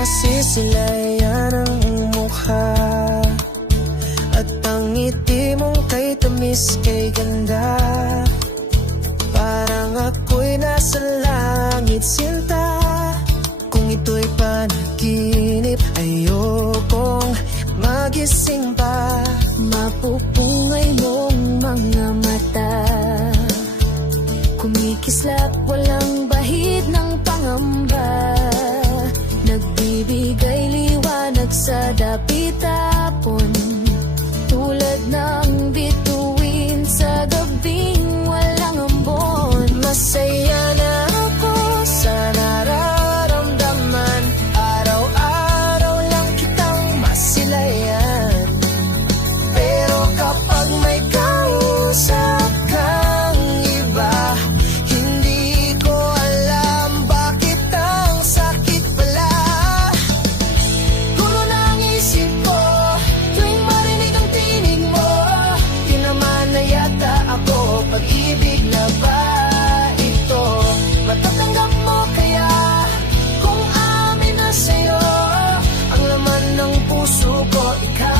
nasisilayan ang mukha, at ang ngiti mong kay tamis kay ganda. Parang ako'y nasa langit, sinta. Kung ito'y panaginip, ayokong magising pa. Mapupungay mong mga mata, kumikislap, walang bahid ng pangamba. Nagbibigay liwanag sa dapit-tapon, tulad ng bituin sa gabing walang ambon. Masaya na ako sa nararamdaman, araw-araw lang kitang masilayan. Pero kapag may kausap kang iba, hindi ko alam bakit ang sakit pala. Gulo ng isip ko tuwing marinig ang tinig mo. Di naman na yata ako, pag-ibig na ba ito? Matatanggap mo kaya kung amin na sa'yo ang laman ng puso ko, ikaw